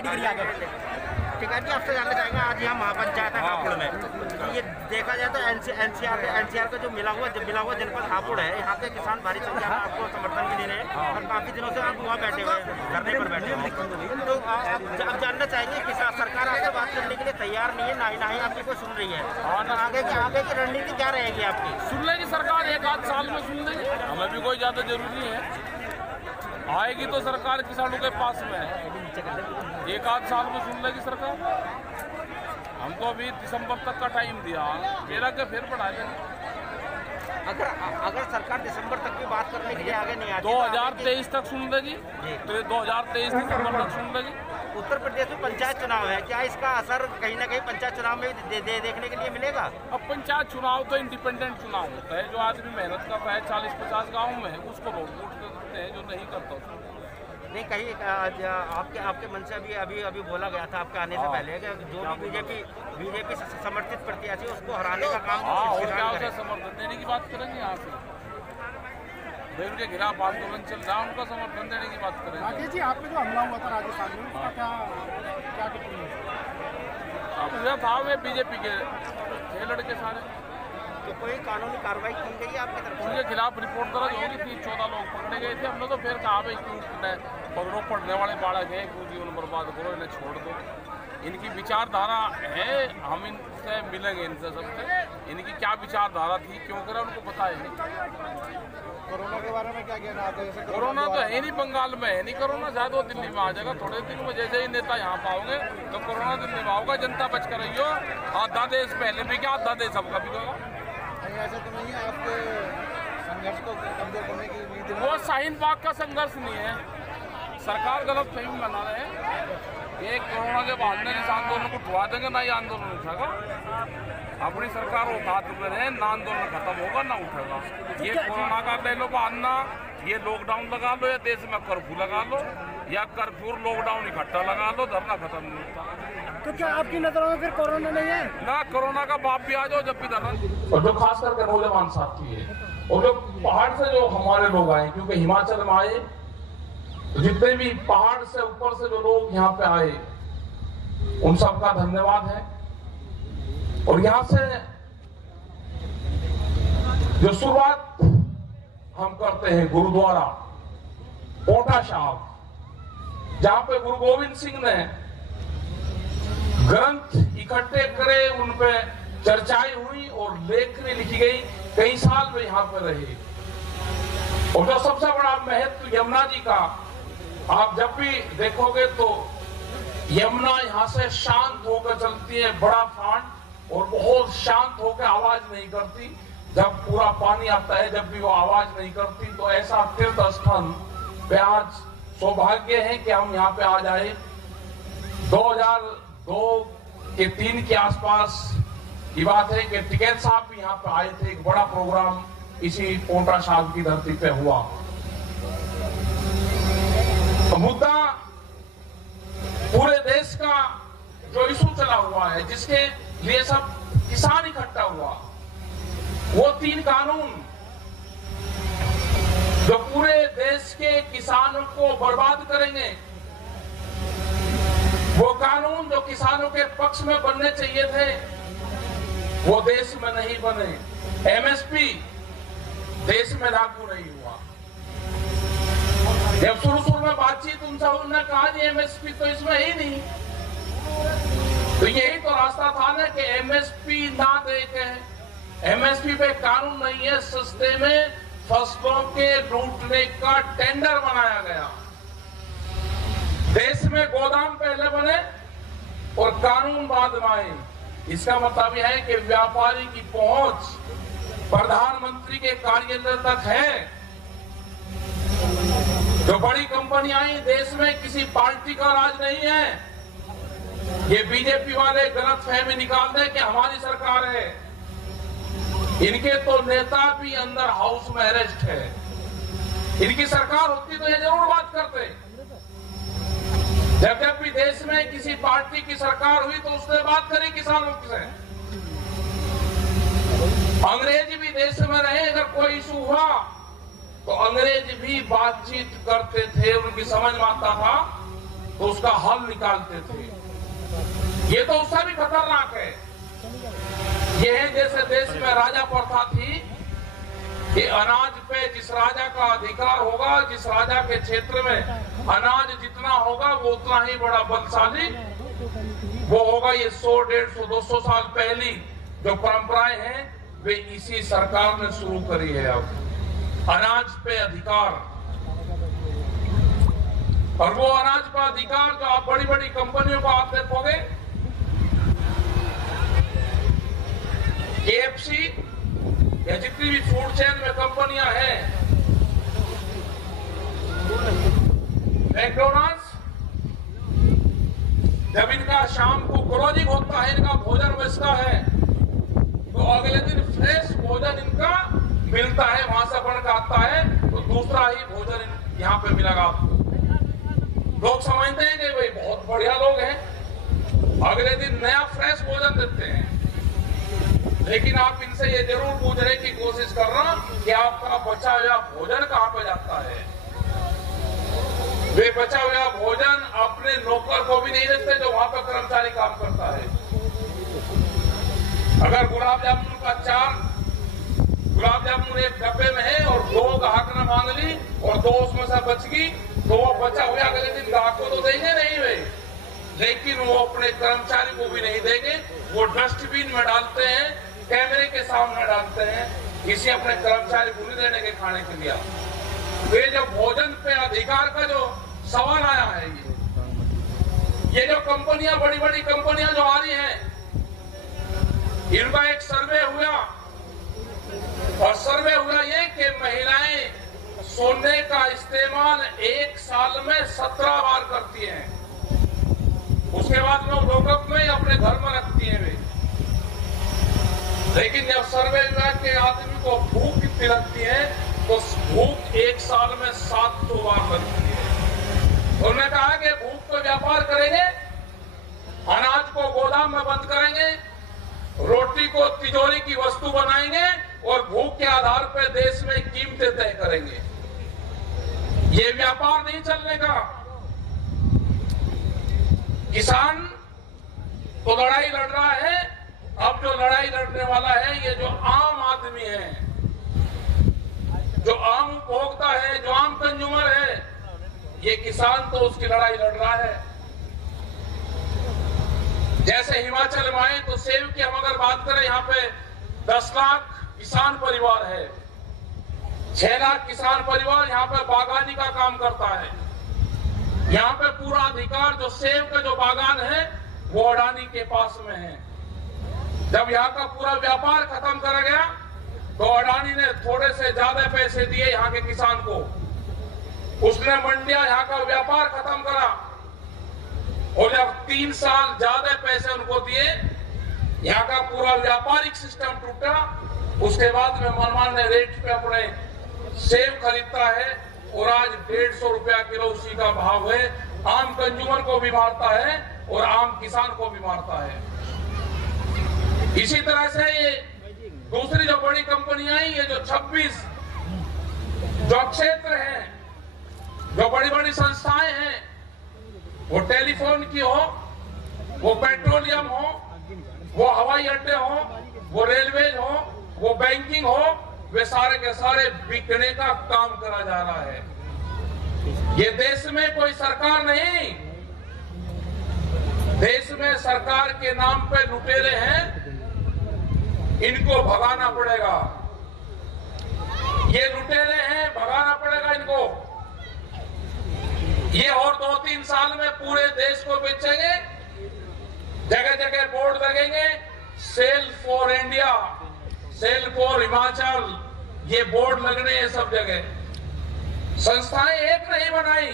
Party करी आगे। टिकैत जी आपसे जानना चाहेंगे, आज यहाँ महापंचायत है हापुड़ में, ये देखा जाए तो एनसीआर का जो मिला हुआ जनपद हापुड़ है, यहाँ के किसान भारी संख्या में आपको समर्थन भी दे रहे हैं और काफी दिनों से आप वहाँ बैठे हुए धरने पर बैठे हुए, तो आप जानना चाहेंगे कि सरकार आपसे बात करने के लिए तैयार नहीं है, ना ही आपकी कोई सुन रही है, और आगे की रणनीति क्या रहेगी आपकी? सुन लेगी सरकार, 1-8 साल में सुन लेगी, हमें भी कोई ज्यादा जरूरी है, आएगी तो सरकार किसानों के पास में है, 1-8 साल में सुन लेगी सरकार। हमको अभी दिसंबर तक का टाइम दिया, मेरा के फिर बढ़ा देंगे। अगर सरकार दिसंबर तक की बात करने के लिए आगे नहीं आती, 2023 तक सुन लेगी, तो ये 2023 दिसंबर तक सुन लेगी। उत्तर प्रदेश में पंचायत चुनाव है, क्या इसका असर कहीं ना कहीं पंचायत चुनाव में देखने के लिए मिलेगा? अब पंचायत चुनाव तो इंडिपेंडेंट चुनाव होता है, जो आदमी मेहनत करता है 40-50 गाँव में, उसको लोग वोट करते हैं, जो नहीं करता उसको नहीं। कहीं आपके मन से अभी बोला गया था आपके आने से पहले कि जो भी बीजेपी समर्थित प्रत्याशी उसको हराने का काम समर्थन देने की बात करेंगे। यहाँ से उनके खिलाफ आंदोलन चल रहा है, उनका समर्थन देने की बात करेंगे। राकेश जी, आप पे जो हमला हुआ था राजस्थान में, उसका क्या था? वे बीजेपी के थे लड़के सारे। तो कोई कानूनी कार्रवाई की गई है आपकी तरफ? उनके खिलाफ रिपोर्ट दर्ज होगी थी, 14 लोग पकड़े गए थे। हमने तो फिर कहा भाई क्यों पकड़ो, पढ़ने वाले बालक हैं, क्यों जीवन बर्बाद करो, इन्हें छोड़ दो। इनकी विचारधारा है, हम इनसे मिलेंगे, इनसे सबसे इनकी क्या विचारधारा थी, क्यों करा उनको पता है नहीं। कोरोना के बारे में क्या कहना आता है? कोरोना तो है नहीं, बंगाल में है नहीं कोरोना, शायद वो दिल्ली में आ जाएगा थोड़े दिन में। जैसे ही नेता यहाँ पाओगे तो कोरोना दिल्ली में आओगा। जनता बच कर रही हो, आधा देश पहले भी क्या, आधा देश सबका भी होगा। ऐसा तो नहीं है आपके संघर्ष को कमजोर करने की उम्मीद? वो शाहीन बाग का संघर्ष नहीं है, सरकार गलत फहमी बना रहे हैं। ये कोरोना के बाद में इस आंदोलन को उठवा देंगे, ना ये आंदोलन उठेगा। अपनी सरकार औकात में रहे, ना आंदोलन खत्म होगा ना उठेगा। ये कोरोना का ले लो बहाना, ये लॉकडाउन लगा लो, या देश में कर्फ्यू लगा लो, या कर्फ्यू लॉकडाउन इकट्ठा लगा लो, धरना खत्म नहीं होता। तो क्या आपकी नजरों में फिर कोरोना नहीं है? ना कोरोना का बाप भी आ जाओ जब भी धरना। और जो खास करके नौजवान साथी है, और जो पहाड़ से जो हमारे लोग आए, क्योंकि हिमाचल में आए, तो जितने भी पहाड़ से ऊपर से जो लोग यहाँ पे आए, उन सबका धन्यवाद है। और यहाँ से जो शुरुआत हम करते हैं गुरुद्वारा पोटा साहब, जहां पे गुरु गोविंद सिंह ने ग्रंथ इकट्ठे करे, उन पे चर्चाएं हुई और लेखनी लिखी गई, कई साल में यहाँ पे रहे। और जो सबसे बड़ा महत्व यमुना जी का, आप जब भी देखोगे तो यमुना यहाँ से शांत होकर चलती है, बड़ा फांड, और बहुत शांत होकर आवाज नहीं करती। जब पूरा पानी आता है, जब भी वो आवाज नहीं करती, तो ऐसा तीर्थ स्थान पे आज सौभाग्य है कि हम यहाँ पे आज आए। 2002 के 3 के आसपास की बात है कि टिकैत साहब भी यहाँ पे आए थे, एक बड़ा प्रोग्राम इसी पोटा साहब की धरती पे हुआ। तो मुद्दा पूरे देश का जो इशू चला हुआ है, जिसके लिए सब किसान इकट्ठा हुआ, वो 3 कानून जो पूरे देश के किसानों को बर्बाद करेंगे, वो कानून जो किसानों के पक्ष में बनने चाहिए थे, वो देश में नहीं बने। एमएसपी देश में लागू नहीं हुआ। जब शुरू में बातचीत उनसे उन्होंने कहा जी एमएसपी तो इसमें ही नहीं, तो यही तो रास्ता था ना कि एमएसपी ना देके, एमएसपी पे कानून नहीं है, सस्ते में फसलों के लूटने का टेंडर बनाया गया। देश में गोदाम पहले बने और कानून बाद में आए। इसका मतलब यह है कि व्यापारी की पहुंच प्रधानमंत्री के कार्यालय तक है। जो बड़ी कंपनियां आई देश में, किसी पार्टी का राज नहीं है। ये बीजेपी वाले गलत फहमी निकाल दे कि हमारी सरकार है। इनके तो नेता भी अंदर हाउस में अरेस्ट है। इनकी सरकार होती तो ये जरूर बात करते। जब जब भी देश में किसी पार्टी की सरकार हुई तो उसने बात करी किसानों से। अंग्रेज भी देश में रहे, अगर कोई इशू हुआ तो अंग्रेज भी बातचीत करते थे। उनकी समझ में आता था तो उसका हल निकालते थे। ये तो उससे भी खतरनाक है। ये है जैसे देश में राजा प्रथा थी कि अनाज पे जिस राजा का अधिकार होगा, जिस राजा के क्षेत्र में अनाज जितना होगा वो उतना ही बड़ा बलशाली वो होगा। ये 100, 150, 200 साल पहली जो परंपराएं हैं वे इसी सरकार ने शुरू करी है। अब अनाज पे अधिकार, और वो अनाज का अधिकार जो आप बड़ी बड़ी कंपनियों को आप देखोगे, KFC या जितनी भी फूड चेन में कंपनियां हैं, मैकडोनल्ड्स, जब इनका शाम को क्लोजिंग होता है, इनका भोजन बचता है, तो अगले दिन फ्रेश भोजन इनका मिलता है, वहां से बन के आता है, तो दूसरा ही भोजन यहाँ पे मिलेगा आपको। लोग समझते हैं कि भाई बहुत बढ़िया लोग हैं, अगले दिन नया फ्रेश भोजन देते हैं। लेकिन आप इनसे ये जरूर पूछने की कोशिश करना कि आपका बचा हुआ भोजन कहाँ पे जाता है। वे बचा हुआ भोजन अपने नौकर को भी नहीं देते जो वहां पर कर्मचारी काम करता है। अगर गुलाब जामुन का 4 गुलाब जामुन एक डब्बे में है और 2 ग्राहक ने मांग ली और 2 उसमें से बच गई, तो वो बचा हुआ अगले दिन ग्राहक को तो देंगे नहीं वे, लेकिन वो अपने कर्मचारी को भी नहीं देंगे, वो डस्टबिन में डालते हैं, कैमरे के सामने डालते हैं, किसी अपने कर्मचारी को नहीं देने के खाने के लिए। वे जो भोजन पे अधिकार का जो सवाल आया है, ये जो कंपनियां, बड़ी बड़ी कंपनियां जो आ रही हैं, इनका एक सर्वे हुआ और सर्वे हुआ ये कि महिलाएं सोने का इस्तेमाल एक साल में 17 बार करती हैं। उसके बाद लोग लॉकअप में अपने घर में रखती हैं वे। लेकिन जब सर्वे हुआ कि आदमी को भूख कितनी लगती है, तो भूख एक साल में 700 बार लगती है। उन्होंने कहा कि भूख को व्यापार करेंगे, अनाज को गोदाम में बंद करेंगे, रोटी को तिजोरी की वस्तु बनाएंगे और भूख के आधार पर देश में कीमतें तय करेंगे। ये व्यापार नहीं चलने का। किसान तो लड़ाई लड़ रहा है, अब जो लड़ाई लड़ने वाला है ये जो आम आदमी है, जो आम उपभोक्ता है, जो आम कंज्यूमर है, ये किसान तो उसकी लड़ाई लड़ रहा है। जैसे हिमाचल में आए तो सेब की हम अगर बात करें, यहाँ पे 10 लाख किसान परिवार है, 6 लाख किसान परिवार यहाँ पे बागानी का काम करता है। यहाँ पे पूरा अधिकार जो सेब का जो बागान है वो अडानी के पास में है। जब यहाँ का पूरा व्यापार खत्म कर गया तो अडानी ने थोड़े से ज्यादा पैसे दिए यहाँ के किसान को। उसने मंडिया यहाँ का व्यापार खत्म करा और जब 3 साल ज्यादा पैसे उनको दिए, यहाँ का पूरा व्यापारिक सिस्टम टूटा। उसके बाद में मनमान्य रेट पे अपने सेब खरीदता है और आज 150 रुपया किलो उसी का भाव है। आम कंज्यूमर को भी मारता है और आम किसान को भी मारता है। इसी तरह से ये दूसरी जो बड़ी कंपनियां हैं, ये जो 26 जो क्षेत्र हैं, जो बड़ी बड़ी संस्थाएं हैं, वो टेलीफोन की हो, वो पेट्रोलियम हो, वो हवाई अड्डे हो, वो रेलवे हो, वो बैंकिंग हो, वे सारे के सारे बिकने का काम करा जा रहा है। ये देश में कोई सरकार नहीं, देश में सरकार के नाम पे लुटेरे हैं, इनको भगाना पड़ेगा। ये लुटेरे हैं, भगाना पड़ेगा इनको। ये और 2-3 साल में पूरे देश को बेचेंगे, जगह जगह बोर्ड लगेंगे, sale for India, sale for Himachal, ये बोर्ड लगने हैं सब जगह। संस्थाएं एक नहीं बनाई,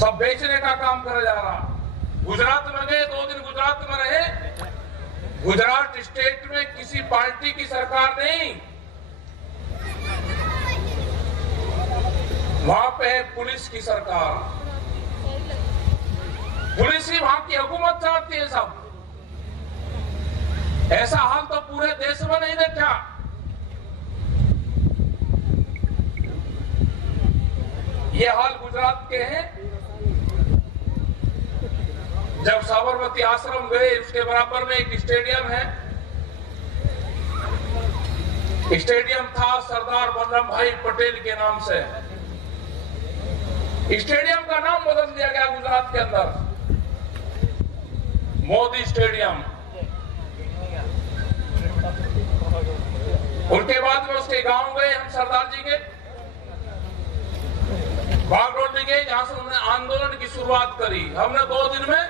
सब बेचने का काम करा जा रहा। गुजरात में गए, 2 दिन गुजरात में रहे। गुजरात स्टेट में किसी पार्टी की सरकार नहीं, वहां पे है पुलिस की सरकार। पुलिस ही वहां की हुकूमत चाहती है सब। ऐसा हाल तो पूरे देश में नहीं देखा। ये हाल गुजरात के हैं जब साबरमती आश्रम गए, उसके बराबर में एक स्टेडियम है, स्टेडियम था सरदार वल्लभ भाई पटेल के नाम से। स्टेडियम का नाम बदल दिया गया गुजरात के अंदर, मोदी स्टेडियम। उनके बाद में उसके गांव गए हम, सरदार जी के बागडोली गए, जहां से उन्होंने आंदोलन की शुरुआत करी। हमने 2 दिन में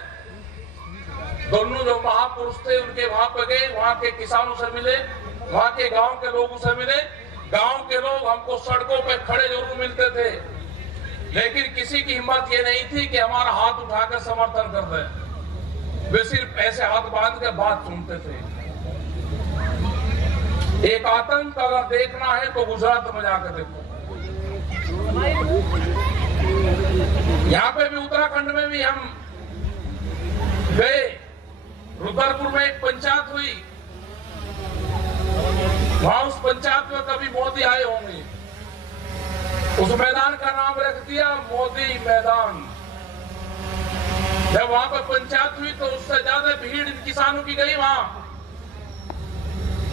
दोनों जो महापुरुष थे उनके वहां पे गए, वहां के किसानों से मिले, वहां के गांव के लोगों से मिले। गांव के लोग हमको सड़कों पे खड़े जरूर मिलते थे, लेकिन किसी की हिम्मत ये नहीं थी कि हमारा हाथ उठाकर समर्थन कर दे। वे सिर्फ ऐसे हाथ बांध के बात सुनते थे। एक आतंक अगर देखना है तो गुजरात में जाकर देखो। यहाँ पे भी, उत्तराखंड में भी हम गए। रुद्रपुर में एक पंचायत हुई, वहां उस पंचायत में कभी मोदी आए होंगे। उस मैदान का नाम रख दिया मोदी मैदान। जब वहां पर पंचायत हुई तो उससे ज्यादा भीड़ इन किसानों की गई वहां।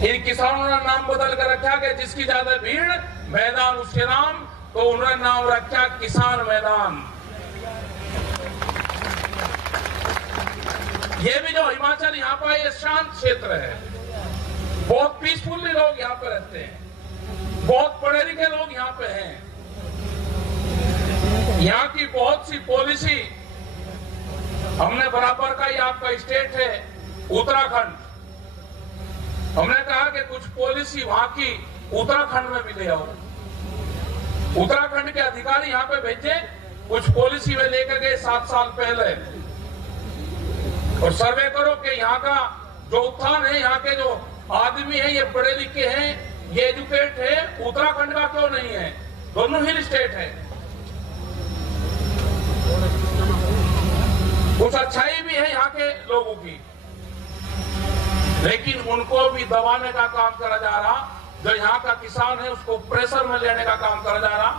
इन किसानों ने नाम बदल कर रखा कि जिसकी ज्यादा भीड़ मैदान उसके नाम, तो उन्होंने नाम रखा किसान मैदान। ये भी जो हिमाचल यहाँ पर ये शांत क्षेत्र है, बहुत पीसफुली लोग यहाँ पे रहते हैं, बहुत पढ़े लिखे लोग यहाँ पे हैं। यहाँ की बहुत सी पॉलिसी, हमने बराबर का ही आपका स्टेट है उत्तराखंड, हमने कहा कि कुछ पॉलिसी वहां की उत्तराखंड में भी ले आओ। उत्तराखंड के अधिकारी यहाँ पे भेजे, कुछ पॉलिसी वे लेकर गए 7 साल पहले, और सर्वे करो कि यहाँ का जो उत्थान है, यहाँ के जो आदमी है ये पढ़े लिखे हैं, ये एजुकेट है, उत्तराखंड का क्यों नहीं है? दोनों हिल स्टेट है। कुछ अच्छाई भी है यहाँ के लोगों की, लेकिन उनको भी दबाने का काम करा जा रहा। जो यहाँ का किसान है उसको प्रेशर में लेने का काम करा जा रहा।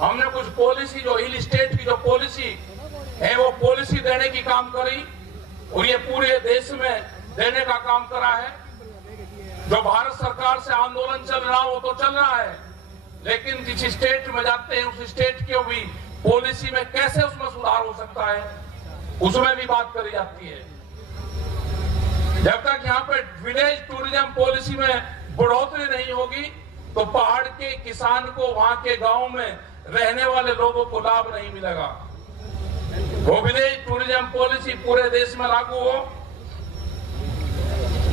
हमने कुछ पॉलिसी, जो हिल स्टेट की जो पॉलिसी है, वो पॉलिसी देने की काम करी, और ये पूरे देश में देने का काम करा है। जो भारत सरकार से आंदोलन चल रहा वो तो चल रहा है, लेकिन जिस स्टेट में जाते हैं उस स्टेट की भी पॉलिसी में कैसे उसमें सुधार हो सकता है, उसमें भी बात करी जाती है। जब तक यहाँ पे विलेज टूरिज्म पॉलिसी में बढ़ोतरी नहीं होगी, तो पहाड़ के किसान को, वहां के गांव में रहने वाले लोगों को लाभ नहीं मिलेगा। वो विलेज टूरिज्म पॉलिसी पूरे देश में लागू हो,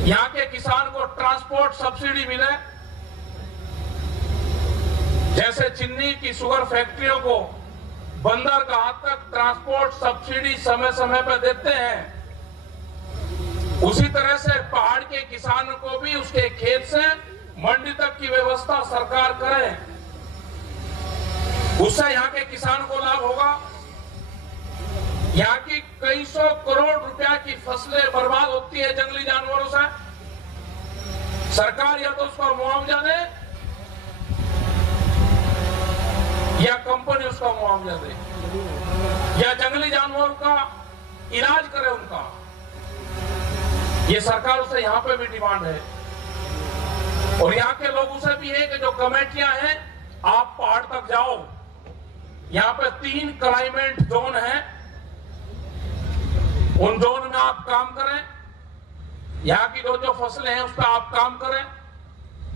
यहाँ के किसान को ट्रांसपोर्ट सब्सिडी मिले। जैसे चिन्नी की शुगर फैक्ट्रियों को बंदरगाह तक ट्रांसपोर्ट सब्सिडी समय समय पर देते हैं, उसी तरह से पहाड़ के किसान को भी उसके खेत से मंडी तक की व्यवस्था सरकार करे। उससे यहाँ के किसान को लाभ होगा। यहाँ की कई 100 करोड़ रुपया की फसलें बर्बाद होती है जंगली जानवरों से। सरकार या तो उसका मुआवजा दे या कंपनी उसका मुआवजा दे, या जंगली जानवरों का इलाज करे उनका। ये सरकारों से यहाँ पे भी डिमांड है, और यहाँ के लोगों से भी है कि जो कमेटियां हैं, आप पहाड़ तक जाओ। यहाँ पे 3 क्लाइमेट जोन है, उन जोन में आप काम करें। यहाँ की जो फसलें हैं उस पर आप काम करें।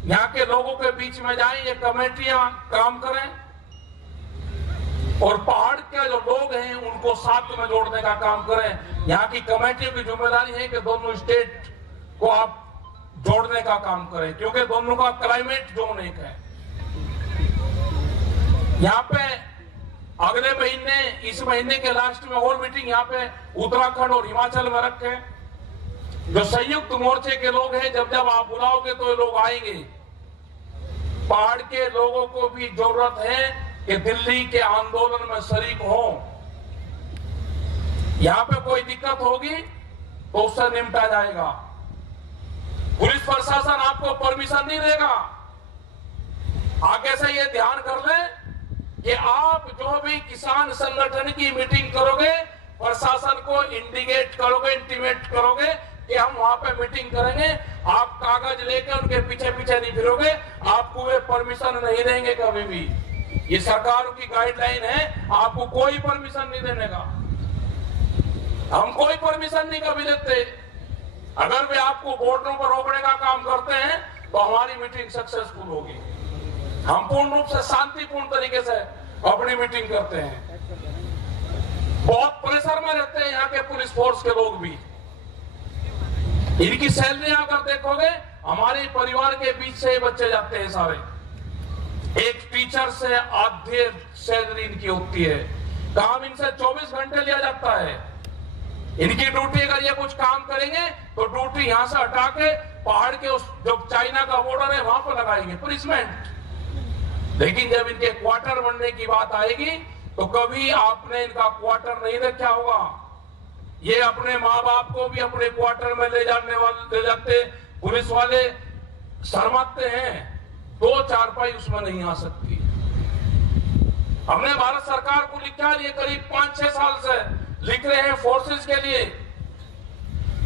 यहाँ के लोगों के बीच में जाएं, ये कमेटियां काम करें, और पहाड़ के जो लोग हैं उनको साथ में जोड़ने का काम करें। यहाँ की कमेटियों की जिम्मेदारी है कि दोनों स्टेट को आप जोड़ने का काम करें, क्योंकि दोनों का क्लाइमेट जोन एक है। यहाँ पे अगले महीने, इस महीने के लास्ट में और मीटिंग यहाँ पे उत्तराखंड और हिमाचल में रखे। जो संयुक्त मोर्चे के लोग हैं, जब जब आप बुलाओगे तो ये लोग आएंगे। पहाड़ के लोगों को भी जरूरत है कि दिल्ली के आंदोलन में शरीक हो। यहाँ पे कोई दिक्कत होगी तो उससे निपटा जाएगा। पुलिस प्रशासन आपको परमिशन नहीं देगा। आगे से ये ध्यान कर ले कि आप जो भी किसान संगठन की मीटिंग करोगे, प्रशासन को इंडिकेट करोगे, इंटीमेट करोगे कि हम वहां पे मीटिंग करेंगे, आप कागज लेके उनके पीछे पीछे नहीं फिरोगे, आपको वे परमिशन नहीं देंगे कभी भी। ये सरकार की गाइडलाइन है, आपको कोई परमिशन नहीं देने का। हम कोई परमिशन नहीं कभी देते। अगर वे आपको बॉर्डरों पर रोकने का काम करते हैं तो हमारी मीटिंग सक्सेसफुल होगी। हम पूर्ण रूप से शांतिपूर्ण तरीके से अपनी मीटिंग करते हैं। बहुत प्रेशर में रहते हैं यहाँ के पुलिस फोर्स के लोग भी। इनकी सैलरी अगर देखोगे, हमारे परिवार के बीच से ही बच्चे जाते हैं सारे। एक टीचर से आधे सैलरी इनकी होती है। काम इनसे 24 घंटे लिया जाता है। इनकी ड्यूटी, अगर ये कुछ काम करेंगे तो ड्यूटी यहां से हटा के पहाड़ के उस जो चाइना का बॉर्डर है वहां पर लगाएंगे पनिशमेंट। लेकिन जब इनके क्वार्टर बनने की बात आएगी तो कभी आपने इनका क्वार्टर नहीं देखा होगा। ये अपने माँ बाप को भी अपने क्वार्टर में ले जाते पुलिस वाले शर्माते हैं। 2 चारपाई उसमें नहीं आ सकती। हमने भारत सरकार को लिखा, ये करीब 5-6 साल से लिख रहे हैं फोर्सेस के लिए,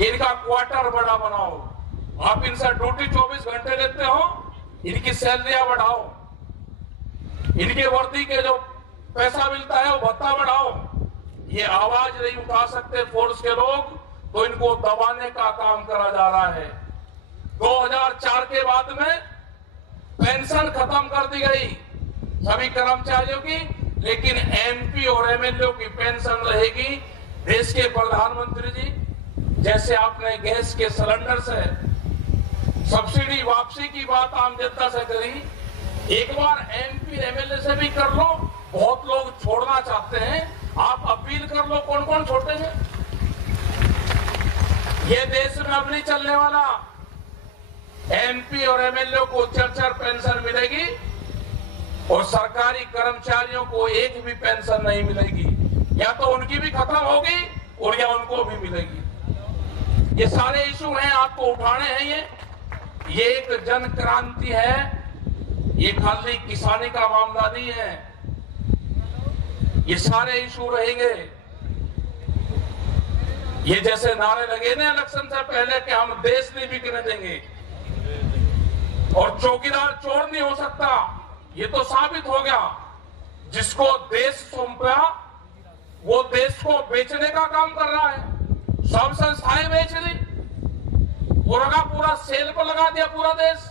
इनका क्वार्टर बड़ा बनाओ। आप इनसे ड्यूटी 24 घंटे लेते हो, इनकी सैलरियां बढ़ाओ, इनके वर्दी के जो पैसा मिलता है वो भत्ता बढ़ाओ। ये आवाज नहीं उठा सकते फोर्स के लोग, तो इनको दबाने का काम करा जा रहा है। 2004 के बाद में पेंशन खत्म कर दी गई सभी कर्मचारियों की, लेकिन एमपी और एमएलए की पेंशन रहेगी। देश के प्रधानमंत्री जी, जैसे आपने गैस के सिलेंडर से सब्सिडी वापसी की बात आम जनता से करी, एक बार एमपी एमएलए से भी कर लो। बहुत लोग छोड़ना चाहते हैं, आप अपील कर लो, कौन कौन छोड़ेंगे। ये देश में अब नहीं चलने वाला। एमपी और एमएलए को 4-4 पेंशन मिलेगी और सरकारी कर्मचारियों को एक भी पेंशन नहीं मिलेगी। या तो उनकी भी खत्म होगी और या उनको भी मिलेगी। ये सारे इशू हैं, आपको उठाने हैं। ये एक जन क्रांति है, ये खाली किसानी का मामला नहीं है। ये सारे इशू रहेंगे। ये जैसे नारे लगे ना इलेक्शन से पहले कि हम देश नहीं बिकने देंगे और चौकीदार चोर नहीं हो सकता, ये तो साबित हो गया। जिसको देश सौंपा वो देश को बेचने का काम कर रहा है। सब संस्थाएं बेच दी, पूरा सेल पर लगा दिया पूरा देश।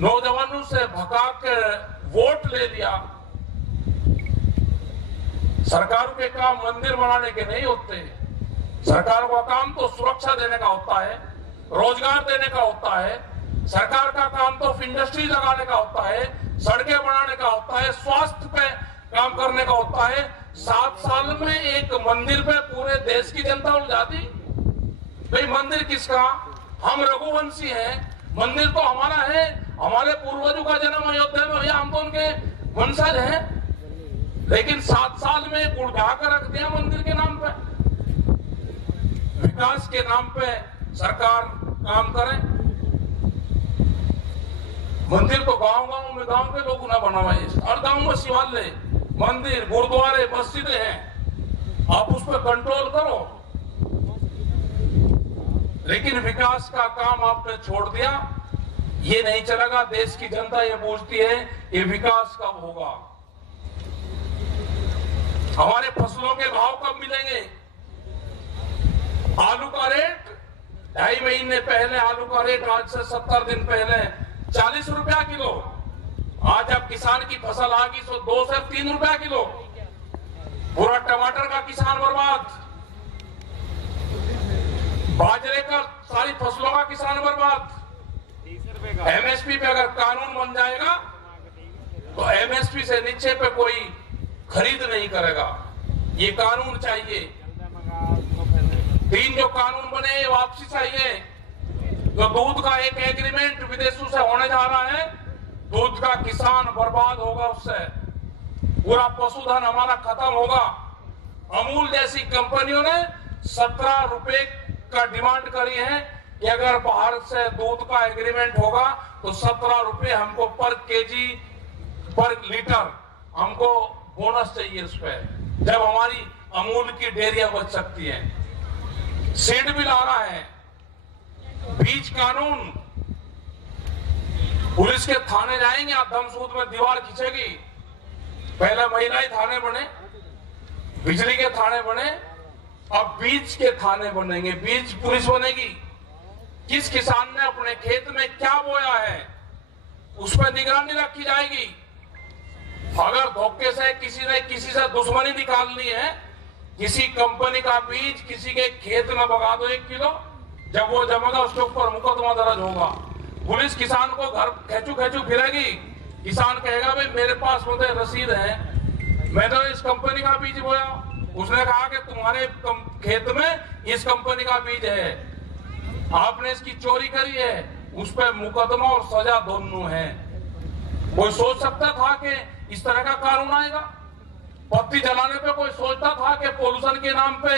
नौजवानों से भगा कर वोट ले लिया। सरकार के काम मंदिर बनाने के नहीं होते। सरकार का काम तो सुरक्षा देने का होता है, रोजगार देने का होता है। सरकार का काम तो इंडस्ट्री लगाने का होता है, सड़कें बनाने का होता है, स्वास्थ्य पे काम करने का होता है। 7 साल में एक मंदिर पे पूरे देश की जनता उलझा दी। भाई मंदिर किसका? हम रघुवंशी हैं, मंदिर तो हमारा है। हमारे पूर्वजों का जन्म अयोध्या में हुआ, हम तो उनके वंशज हैं। लेकिन 7 साल में उलझा कर रख दिया मंदिर के नाम पे। विकास के नाम पे सरकार काम करे। मंदिर तो गांव में गांव के लोग ना बनवाए। हर गांव में शिवालय, मंदिर, गुरुद्वारे, मस्जिदें हैं, आप उस पर कंट्रोल करो। लेकिन विकास का काम आपने छोड़ दिया। ये नहीं चलेगा। देश की जनता ये पूछती है ये विकास कब होगा, हमारे फसलों के भाव कब मिलेंगे। आलू का रेट 2.5 महीने पहले, आलू का रेट आज से 70 दिन पहले 40 रुपया किलो। आज अब किसान की फसल आ गई तो 2 से 3 रुपया किलो। पूरा टमाटर का किसान बर्बाद, बाजरे का, सारी फसलों का किसान बर्बाद। एमएसपी पे अगर कानून बन जाएगा तो एमएसपी से नीचे पे कोई खरीद नहीं करेगा। ये कानून चाहिए। 3 जो कानून बने वापसी चाहिए। जो दूध का एक एग्रीमेंट विदेशों से होने जा रहा है, दूध का किसान बर्बाद होगा उससे। पूरा पशुधन हमारा खत्म होगा। अमूल जैसी कंपनियों ने 17 रुपए का डिमांड करी है कि अगर बाहर से दूध का एग्रीमेंट होगा तो 17 रुपए हमको पर केजी, पर लीटर हमको बोनस चाहिए उस पर। जब हमारी अमूल की डेयरियां बच सकती हैं। सीड भी ला रहा है, बीज कानून, पुलिस के थाने जाएंगे, आप धमसूद में दीवार खींचेगी। पहले महिलाएं थाने बने, बिजली के थाने बने, अब बीज के थाने बनेंगे, बीज पुलिस बनेगी। किस किसान ने अपने खेत में क्या बोया है उस पर निगरानी रखी जाएगी। अगर धोखे से किसी ने किसी से दुश्मनी निकालनी है, किसी कंपनी का बीज किसी के खेत में भगा दो 1 किलो, जब वो जमेगा उसके ऊपर मुकदमा दर्ज होगा। पुलिस किसान को घर खेचू खेचू फिरेगी, किसान कहेगा भाई मेरे पास मुझे रसीद है, मैंने इस कंपनी का बीज बोया। उसने कहा कि तुम्हारे खेत में इस कंपनी का बीज है, आपने इसकी चोरी करी है, उस पर मुकदमा और सजा दोनों है। कोई सोच सकता था कि इस तरह का कानून आएगा? पत्ती जलाने पे कोई सोचता था कि पोल्यूशन के नाम पे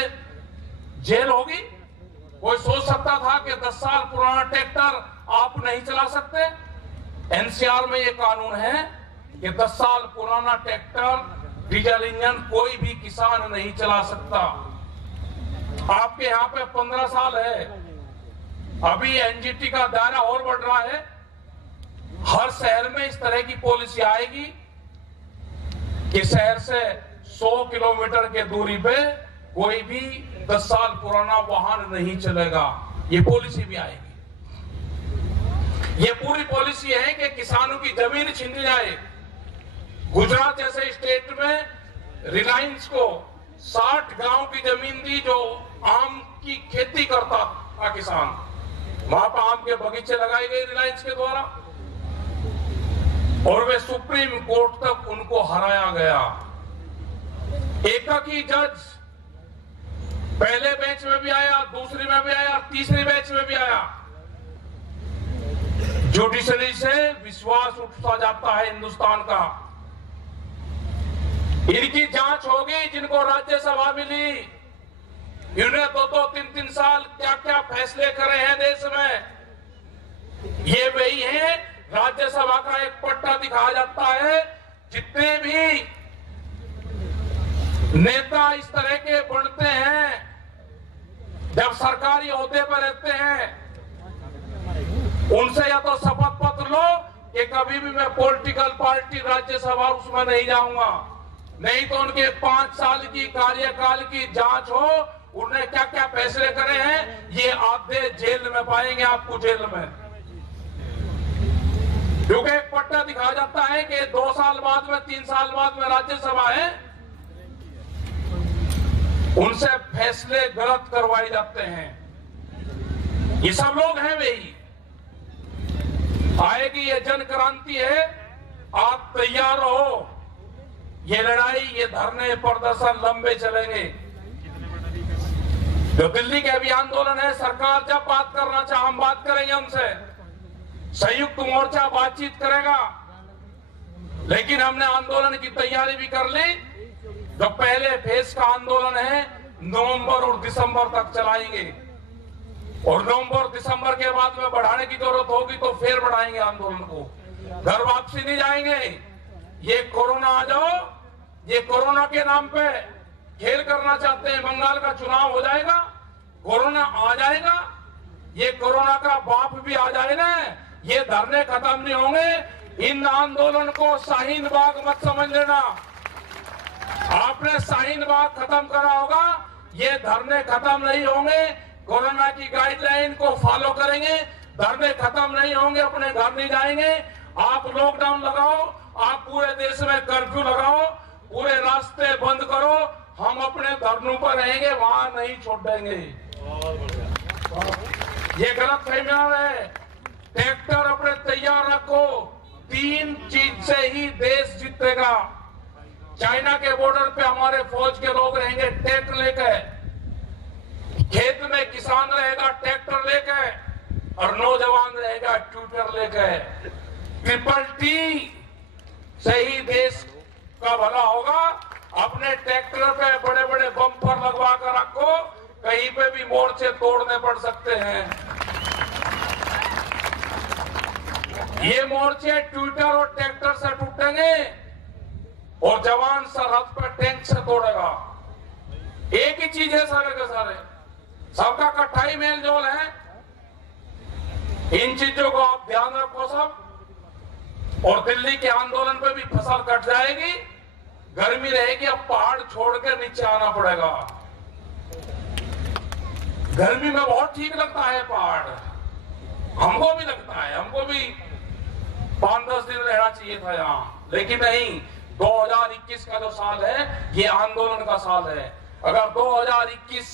जेल होगी? कोई सोच सकता था कि 10 साल पुराना ट्रैक्टर आप नहीं चला सकते? एनसीआर में ये कानून है कि 10 साल पुराना ट्रैक्टर, डीजल इंजन कोई भी किसान नहीं चला सकता। आपके यहाँ पे 15 साल है, अभी एनजीटी का दायरा और बढ़ रहा है। हर शहर में इस तरह की पॉलिसी आएगी कि शहर से 100 किलोमीटर के दूरी पे कोई भी 10 साल पुराना वाहन नहीं चलेगा। ये पॉलिसी भी आएगी। ये पूरी पॉलिसी है कि किसानों की जमीन छीनी जाए। गुजरात जैसे स्टेट में रिलायंस को 60 गांव की जमीन दी जो आम की खेती करता था किसान, वहां पर आम के बगीचे लगाए गए रिलायंस के द्वारा, और वे सुप्रीम कोर्ट तक उनको हराया गया। एकाकी जज पहले बेंच में भी आया, दूसरी में भी आया, तीसरी बेंच में भी आया। जुडिशरी से विश्वास उठता जाता है हिंदुस्तान का। इनकी जांच होगी जिनको राज्यसभा मिली, इन्होंने 2-2, 3-3 साल क्या क्या फैसले करे हैं देश में। ये वही है, राज्यसभा का एक पट्टा दिखाया जाता है। जितने भी नेता इस तरह के बनते हैं, जब सरकारी ओहदे पर रहते हैं, उनसे या तो शपथ पत्र लो कि कभी भी मैं पॉलिटिकल पार्टी राज्यसभा उसमें नहीं जाऊंगा, नहीं तो उनके 5 साल की कार्यकाल की जांच हो, उन्होंने क्या क्या फैसले करे हैं ये आधे जेल में पाएंगे आपको, जेल में। क्योंकि एक पट्टा दिखाया जाता है कि 2 साल बाद में, 3 साल बाद में राज्यसभा है, उनसे फैसले गलत करवाए जाते हैं। ये सब लोग हैं वही। आएगी ये जन क्रांति है, आप तैयार रहो। ये लड़ाई, ये धरने प्रदर्शन लंबे चलेंगे। जो दिल्ली के भी आंदोलन है, सरकार जब बात करना चाहे हम बात करेंगे उनसे, संयुक्त मोर्चा बातचीत करेगा। लेकिन हमने आंदोलन की तैयारी भी कर ली। जो पहले फेज का आंदोलन है नवंबर और दिसंबर तक चलाएंगे, और नवंबर दिसंबर के बाद में बढ़ाने की जरूरत होगी तो फिर बढ़ाएंगे आंदोलन को। घर वापसी नहीं जाएंगे। ये कोरोना आ जाओ, ये कोरोना के नाम पे खेल करना चाहते हैं। बंगाल का चुनाव हो जाएगा, कोरोना आ जाएगा, ये कोरोना का बाप भी आ जाएगा, ये धरने खत्म नहीं होंगे। इन आंदोलन को शाहीन बाग मत समझ लेना। आपने शाहीन बाग खत्म करा होगा, ये धरने खत्म नहीं होंगे। कोरोना की गाइडलाइन को फॉलो करेंगे, धरने खत्म नहीं होंगे, अपने घर नहीं जाएंगे। आप लॉकडाउन लगाओ, आप पूरे देश में कर्फ्यू लगाओ, पूरे रास्ते बंद करो, हम अपने धरनों पर रहेंगे, वहां नहीं छोड़ देंगे। ये गलत फहमी है। ट्रैक्टर अपने तैयार रखो। 3 चीज से ही देश जीतेगा। चाइना के बॉर्डर पे हमारे फौज के लोग रहेंगे टैंक लेकर, खेत में किसान रहेगा ट्रैक्टर लेकर, और नौजवान रहेगा ट्यूटर लेकर। ट्रिपल-T से ही देश का भला होगा। अपने ट्रैक्टर पे बड़े बड़े बम्पर लगवा कर रखो, कहीं पे भी मोर्चे तोड़ने पड़ सकते हैं। ये मोर्चे ट्विटर और ट्रैक्टर से टूटेंगे, और जवान सरहद पर टैंक से तोड़ेगा। एक ही चीज है सारे के सारे, सबका इकट्ठा ही मेल जोल है। इन चीजों को आप ध्यान रखो सब। और दिल्ली के आंदोलन पे भी फसल कट जाएगी, गर्मी रहेगी, अब पहाड़ छोड़कर नीचे आना पड़ेगा। गर्मी में बहुत ठीक लगता है पहाड़, हमको भी लगता है, हमको भी 5-10 दिन रहना चाहिए था यहाँ, लेकिन नहीं। 2021 का जो साल है ये आंदोलन का साल है। अगर 2021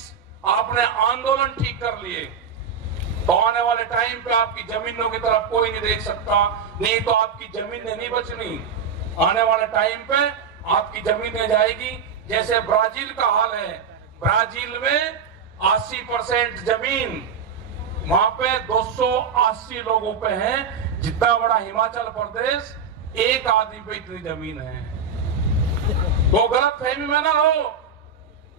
आपने आंदोलन ठीक कर लिए तो आने वाले टाइम पे आपकी जमीनों की तरफ कोई नहीं देख सकता, नहीं तो आपकी जमीनें नहीं बचनी। आने वाले टाइम पे आपकी जमीनें जाएगी, जैसे ब्राजील का हाल है। ब्राजील में 80% जमीन वहां पे 280 लोगों पे है, जितना बड़ा हिमाचल प्रदेश, एक आदमी पे इतनी जमीन है। तो गलत फहमी में ना हो,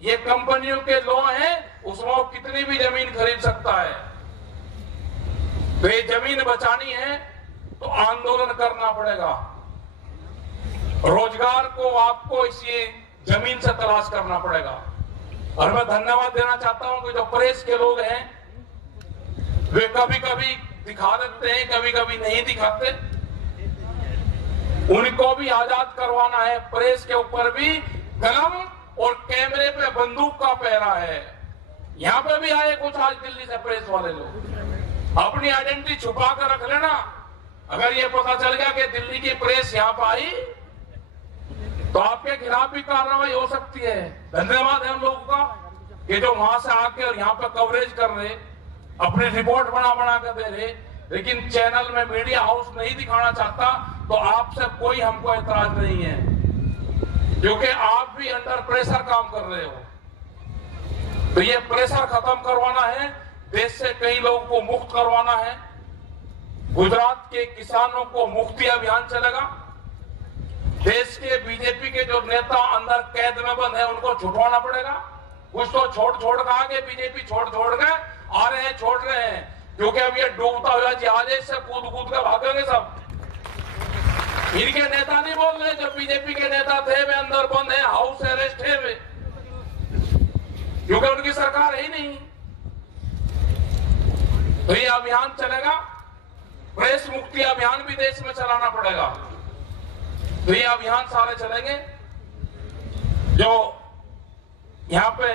ये कंपनियों के लॉ हैं, उसमें वो कितनी भी जमीन खरीद सकता है। तो ये जमीन बचानी है तो आंदोलन करना पड़ेगा। रोजगार को आपको इसी जमीन से तलाश करना पड़ेगा। और मैं धन्यवाद देना चाहता हूं कि जो प्रेस के लोग हैं वे कभी कभी दिखा देते हैं, कभी कभी नहीं दिखाते। उनको भी आजाद करवाना है। प्रेस के ऊपर भी कलम और कैमरे पे बंदूक का पहरा है। यहां पे भी आए कुछ आज दिल्ली से प्रेस वाले लोग, अपनी आइडेंटिटी छुपा कर रख लेना। अगर ये पता चल गया कि दिल्ली की प्रेस यहां पर आई तो आपके खिलाफ भी कार्रवाई हो सकती है। धन्यवाद है हम लोगों का कि जो वहां से आके और यहाँ पे कवरेज कर रहे, अपनी रिपोर्ट बना कर दे रहे, लेकिन चैनल में मीडिया हाउस नहीं दिखाना चाहता, तो आपसे कोई हमको एतराज नहीं है, क्योंकि आप भी अंडर प्रेशर काम कर रहे हो। तो ये प्रेशर खत्म करवाना है, देश से कई लोगों को मुक्त करवाना है। गुजरात के किसानों को मुक्ति अभियान चलेगा। देश के बीजेपी के जो नेता अंदर कैद में बंद है उनको छुटवाना पड़ेगा। कुछ तो छोड़ के आगे बीजेपी छोड़ के आ रहे हैं, छोड़ रहे हैं, क्योंकि अब ये डूबता हुआ जहाज से कूद कर भागेंगे सब। इनके नेता नहीं बोल रहे, जो बीजेपी के नेता थे वे अंदर बंद है, हाउस अरेस्ट है वे, क्योंकि उनकी सरकार है ही नहीं। तो ये अभियान चलेगा। प्रेस मुक्ति अभियान भी देश में चलाना पड़ेगा। तो ये अभियान सारे चलेंगे। जो यहाँ पे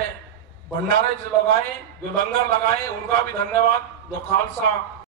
भंडारे जो लगाए, जो लंगर लगाए, उनका भी धन्यवाद। जो खालसा